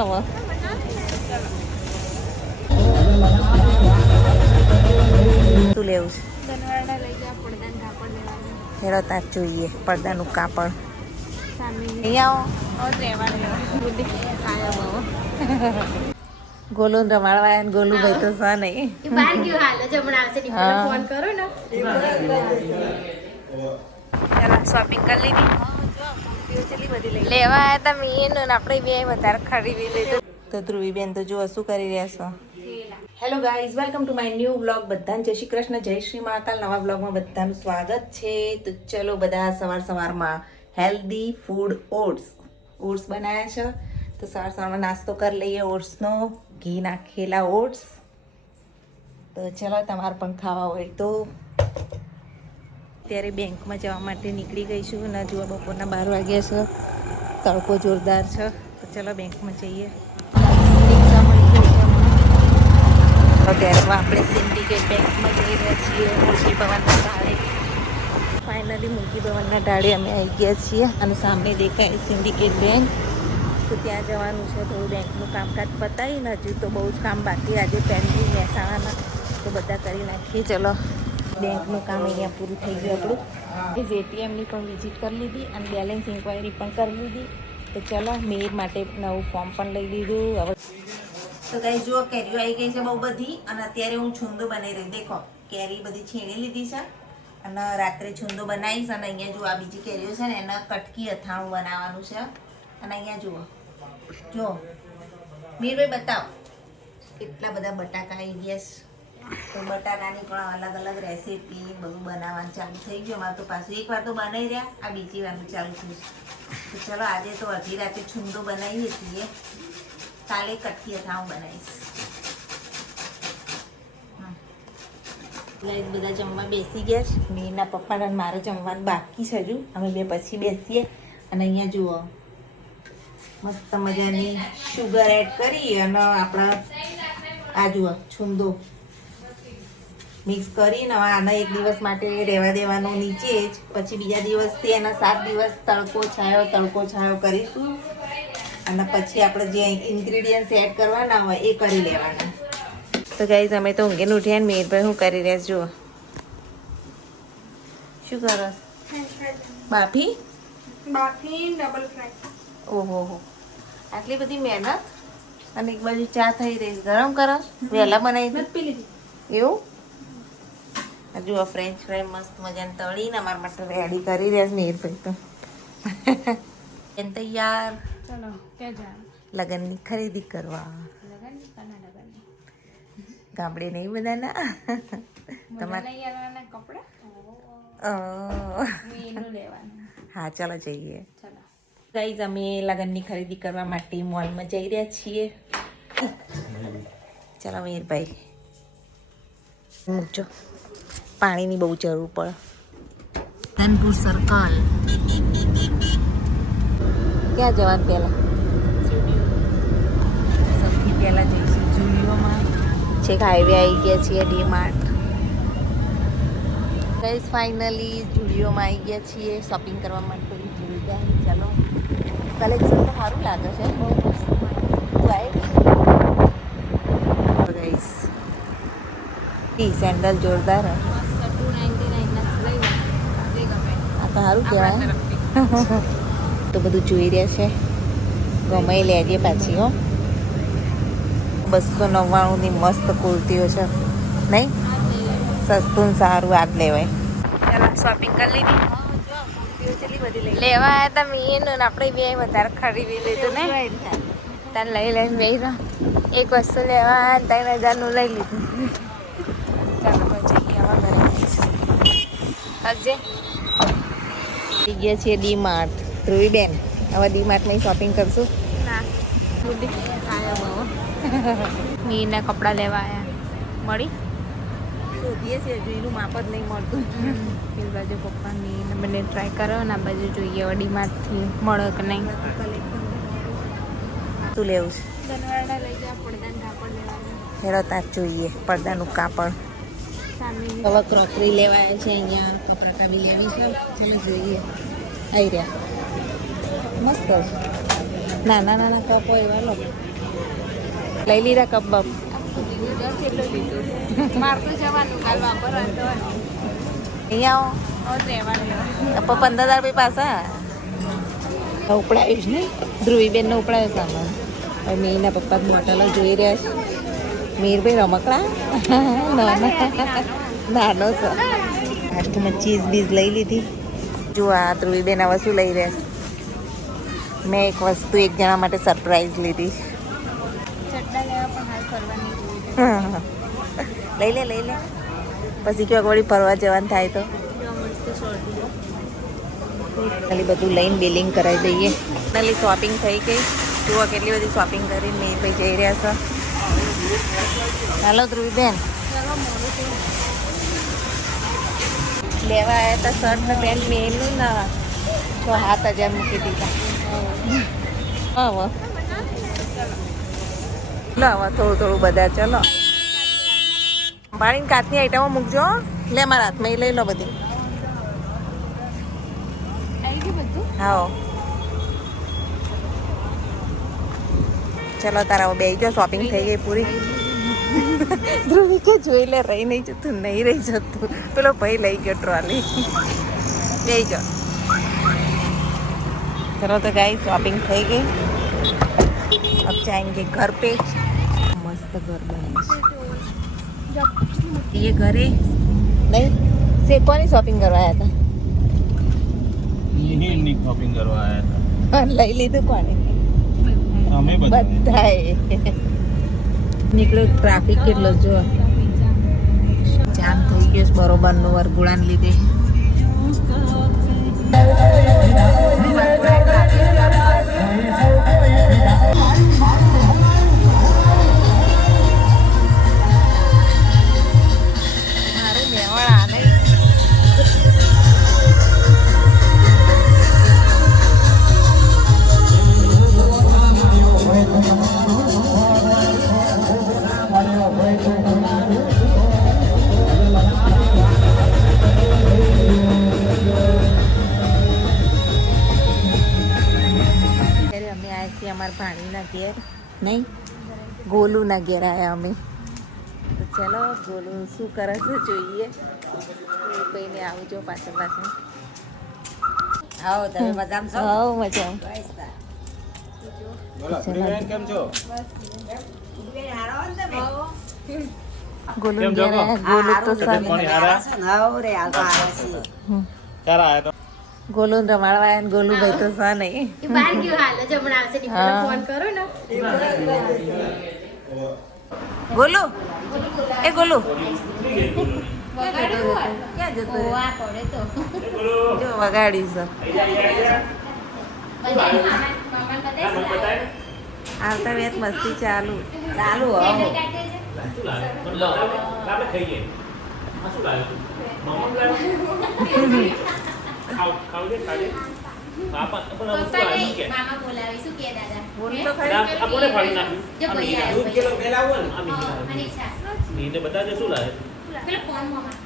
બનાવો શું લેવું છે હેરો તાર જોઈએ પડદાનું કાપડ ગોલું રમાડવા ગોલું ભાઈ તો સા નહીં શોપિંગ કરી લીધી લેવા આવ્યા હતા મીન આપણે બે વધારે ખરીદી લીધું તો ધ્રુવીબેન તો જો શું કરી રહ્યા છો. Hello guys, welcome to my new vlog. બધાને જય શ્રી કૃષ્ણ, જય શ્રી મહાકાલ. નવા વ્લોગમાં બધાનું સ્વાગત છે. તો ચલો બધા સવારમાં હેલ્ધી ફૂડ ઓટ્સ બનાવ્યા છે. તો સવારમાં નાસ્તો કરી લઈએ ઓટ્સનો, ઘી નાખેલા ઓટ્સ. તો ચલો તમારે પણ ખાવા હોય તો. અત્યારે બેંકમાં જવા માટે નીકળી ગઈ છું અને જુઓ બપોરના 12 વાગ્યા છે, તડકો જોરદાર છે. તો ચલો બેંકમાં જઈએ. અત્યારે આપણે સિન્ડિકેટ બેંકમાં જઈ રહ્યા છીએ મૂળકી ભવનના ઢાળે. ફાઇનલી મૂળકી ભવનના ઢાળે અમે આવી ગયા છીએ અને સામે દેખાય સિન્ડિકેટ બેંક. તો ત્યાં જવાનું છે. થોડું બેંકનું કામકાજ પતાવીને હજુ તો બહુ જ કામ બાકી આજે પેન્ડિંગ મહેસાણાના, તો બધા કરી નાખીએ. ચલો બેંકનું કામ અહીંયા પૂરું થઈ ગયું આપણું. એટીએમની પણ વિઝિટ કરી લીધી અને બેલેન્સ ઇન્ક્વાયરી પણ કરી લીધી. તો ચલો મેર માટે નવું ફોર્મ પણ લઈ લીધું. હવે તો કઈ જુઓ કેરીઓ આવી ગઈ છે બહુ બધી અને અત્યારે હું છુંદો બનાવી રહી. દેખો કેરી બધી છીણી લીધી છે અને રાત્રે છુંદો બનાવીશ. અને અહીંયા જુઓ આ બીજી કેરીઓ છે ને એના કટકી અથાણું બનાવવાનું છે. અને અહીંયા જુઓ જો મીરભાઈ બતાવો કેટલા બધા બટાકા આવી ગયા છે. તો બટાકાની પણ અલગ અલગ રેસીપી બધું બનાવવાનું ચાલુ થઈ ગયું. અમારે તો પાછું એક વાર તો બનાવી રહ્યા, આ બીજી વારનું ચાલુ થયું. તો ચલો આજે તો અડધી રાતે છુંદો બનાવીએ છીએ, કાલે કટકી અથાણું બનાવીશ. બધા જમવા બેસી ગયા છે. મીરના પપ્પાના મારે જમવાનું બાકી છે હજુ. અમે બે પછી બેસીએ. અને અહીંયા જુઓ મસ્ત મજાની શુગર એડ કરી અને આપણા આ જુઓ છુંદો મિક્સ કરીને આના એક દિવસ માટે રહેવા દેવાનો નીચે જ. પછી બીજા દિવસથી એના 7 દિવસ તડકો છાયો કરીશું. અને પછી આપણે જે ઇન્ગ્રેડિયન્ટ્સ એડ કરવાના હોય એ કરી લેવાના. તો ગાઈઝ અમે તો ઊંઘીને ઉઠ્યા ને મીરભાઈ શું કરી રહ્યા જુઓ. શું કરો? બાફી ડબલ ફ્રાય. ઓહો આટલી બધી મહેનત. અને એક બાજુ ચા થઈ રહી છે, ગરમ કરો. વહેલા બનાવી દીધી એવું. જુઓ ફ્રેન્ચ ફ્રાય મસ્ત મજાને તળીને અમારા માટે રેડી કરી રહ્યા છે મીરભાઈ તો. એમ તૈયાર લગનની ખરીદી કરવા. ગામડે નહીં બધાના હા ચાલો જઈએ. ગાઈઝ અમે લગનની ખરીદી કરવા માટે મોલમાં જઈ રહ્યા છીએ. ચાલો મીરભાઈ મૂકજો, પાણીની બહુ જરૂર પડે. ધનપુર સર્કલ ક્યાં જવાનું પહેલાં? સૌથી પહેલાં જઈશું જુડિયોમાં. છેક હાઈવે આવી ગયા છીએ. ડી-માર્ટ. ગાઈઝ ફાઇનલી જુડિયોમાં આવી ગયા છીએ શોપિંગ કરવા માટે. ચાલો કલેક્શન તો સારું લાગે છે, બહુ મસ્ત. ગાઈઝ સેન્ડલ જોરદાર. આ તો સારું કહેવાય. તો બધું જોઈ રહ્યા છે, ગમે લેજે પાછી. હો 299ની મસ્ત કુર્તીઓ છે નહીં? સસ્તું સારું આ જ લેવાય. ચાલો શોપિંગ કરી લીધી. લેવા આવ્યા હતા મીન આપણે બે વધારે ખરીદી લીધું ને. તાર લઈ લઈને બે એક વસ્તુ લેવા 3000નું લઈ લીધું. ચાલો જઈએ હવે ઘરે હજે થઈ ગયા છીએ ડી-માર્ટ. ધ્રુવીબેન હવે ડી-માર્ટમાં શોપિંગ કરશું. મીરના કપડાં લેવા આવ્યા. મળી શોધીએ છીએ, હજુ એનું માપ જ નહીં મળતું. એ બાજુ પપ્પાની બંને ટ્રાય કરો ને આ બાજુ જોઈએ ડી-માર્ટથી મળે કે નહીં. શું લેવું છે? હેરો તાર જોઈએ પડદાનું કાપડ. હવે ક્રોકરી લેવાય છે. અહીંયા કપડા બી લેવી છે. ચાલો જોઈએ. આવી રહ્યા મસ્ત છે. નાના નાના કપ હોય એવા લો. લઈ લીધા કપ બપ. મારતું જવાનું કાલ વાપરવાનું તો અહીંયા આવો 15,000 રૂપિયા પાછા ઉપડાવીશ ને. ધ્રુવીબેનને ઉપડાવ્યો સામાન. હવે મીરના પપ્પા બોટલો જોઈ રહ્યા છે. મીરભાઈ રમકડા નાનો છે. લાસ્ટમાં ચીઝ બીઝ લઈ લીધી. જો આ ધ્રુવીબેન આ વસ્તુ લઈ રહ્યા છે. મેં એક વસ્તુ એક જણા માટે સરપ્રાઈઝ લીધી. ચડ્ડા લેવા પણ હાલ ફરવાની લઈ લે લઈ લે. પછી ક્યાંક વળી ફરવા જવાનું થાય તો ખાલી બધું લઈને બિલિંગ કરાવી દઈએ. ખાલી શોપિંગ થઈ ગઈ. જુઓ કેટલી બધી શોપિંગ કરી. મેં ભાઈ જઈ રહ્યા છો. હાલો ધ્રુવીબેન લેવા આવ્યા હતા શર્ટ ને પેન્ટ મેલું ના 7,000 મૂકી દીધા. હવે લો હવે થોડું થોડું બધા ચલો. પાણીની કાચની આઈટમો મૂકજો. લે મારા હાથમાં એ લઈ લો બધી. હા ચલો તારા બે જો શોપિંગ થઈ ગઈ પૂરી. ધ્રુવી કે જોઈ લે રહી નહીં જતું નહીં રહી જતું. પેલો ભાઈ લઈ ગયો ટ્રોલી. બે જો चलो तो गाइस शॉपिंग થઈ ગઈ. अब जाएंगे घर पे. मस्त घर बना ये घरे नहीं से कौन शॉपिंग करवा आया था. यही इनकी शॉपिंग करवा आया था. લઈ લીધું કોને. અમે બધાએ નીકળ્યો. ટ્રાફિક કેટલો જો જામ થઈ ગયો બરોબર નો વરગુડાને લીધે. અમારા ભાણીના ઘેર નહીં ગોલુના ઘેર આવ્યા અમે. તો ચલો ગોલુ શું કરે છે જોઈએ. કહીને આવજો પાછળ પાછળ. આવો તમે મજામાં છો? હા મજામાં. કેમ છો? ગોલુ ઘેર આવ્યા. ગોલુ તો ક્યારે આયા તો ગોલુ રમાડવા આવ્યા ને ગોલુ ભાઈ તો સા નહીં. બહાર ગયો હાલ જ હમણાં આવશે. દીકરાને ફોન કરો ને. ગોલુ એ ગોલુ વગાડ્યું હોય? ક્યાં જતો ઓ, રહ્યો? આ પડે તો. જો વગાડી છે. બધાને મામાને બતાવીશ ને? આવતા વેત મસ્તી ચાલુ. ચાલુ ચાલુ પેડલ કાઢી દેજે. પપ્પા નહીં, મામા બોલાવે. શું કે દાદા? બોલ હે? તો ખરી. જો ભાઈ આવ્યો. અને ઈચ્છા. બતાજો શું લાવે. પેલો ફોન મામા.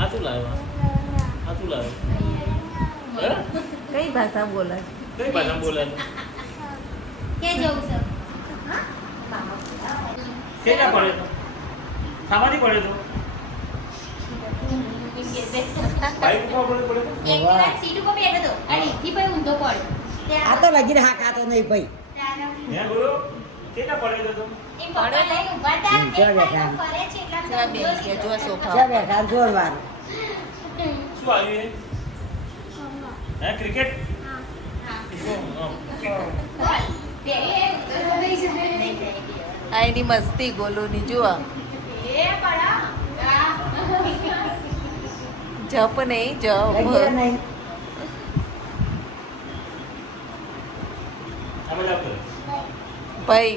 આ શું લાવે. આ શું લાવે. કઈ ભાષા બોલે? કઈ ભાષા બોલે. કે જવું છે? કેના પડે તો સામાની પડે તો બાઈક ઉપર પડે તો એક વાર સીટ ઉપર બેઠો તો અડીથી ભાઈ ઊંધો પડ્યો. આ તો લગીને હા ખાતો નહીં ભાઈ. હે બોલો કેના પડે તો એ પપ્પા લઈને ઊભા હતા. ક્યાં એક બેઠા? બાજુ ફરે છે એટલા ત્યાં ઊંધો બેસી સીધો. જો સોફા. ક્યાં બેઠા જોરવાર શું આવ્યું હે ક્રિકેટ હા. હા. બોલ. બે ઊંધો નહીં જાય. નહીં જાય. આ એની મસ્તી ગોલુની જુઓ. એ પડા. આ. જપ નહીં લગીને જપ. નહીં. આ બધા કરે ભાઈ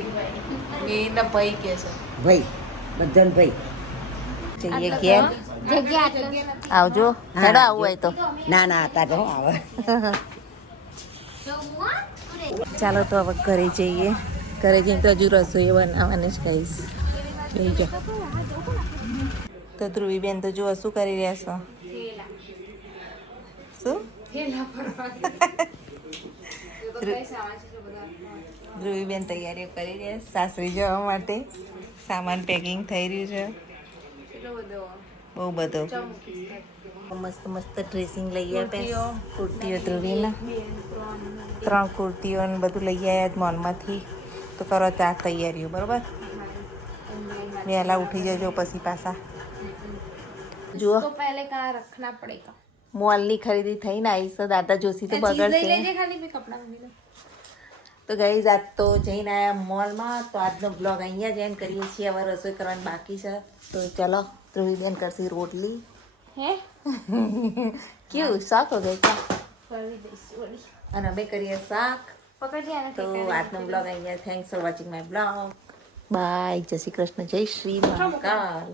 એના ભાઈ કે છે. ભાઈ બધાને ભાઈ જઈએ ઘેર. આવજો. હા, હેડો આવું હોય તો. ના ના અત્યારે હું આવે. ચાલો તો હવે ઘરે જઈએ. ઘરે જઈને તો હજુ રસોઈ બનાવવાની જ કહીશ. લઈ જાઓ. તો ધ્રુવીબેન તો જુઓ શું કરી રહ્યા છો. શું કઈ સામાન છે જો બધા ધ્રુવીબેન તૈયારીઓ કરી રહ્યા છે સાસરી જવા માટે. સામાન પેકિંગ થઈ રહ્યું છે કેટલો બધો બહુ બધો. ચમકી મસ્ત મસ્ત ડ્રેસિંગ લઈ આવ્યા કુર્તીઓ ધ્રુવીના 3 કુર્તીઓ ને બધું લઈ આવ્યા મોલમાંથી. તો કરો ત્યાં તૈયારીઓ બરોબર. વહેલા ઉઠી જજો પછી પાછા. જુઓ तो पहले कहाँ रखना पड़ेगा મોલની ખરીદી થઈને આવી છે. દાદા જોશી તો चीज ले બગડશે. लेजे खाली भी कपड़ा नहीं ले તો ગઈ આજ તો જઈને આવ્યા મોલમાં. તો આજનો બ્લોગ અહીંયા જ એન્ડ કરીએ છીએ. હવે રસોઈ કરવાની બાકી છે. તો ચલો ધ્રુવીબેન કરશે રોટલી. हैं કેવું શાક હો ગઈ ક્યાં? कर दे बड़ी અને અમે કરીએ શાક. पकड़ लिया ना તો આજનો બ્લોગ અહીંયા. Thanks for watching my blog. Bye. જય શ્રી કૃષ્ણ. જય શ્રી મહાકાલ.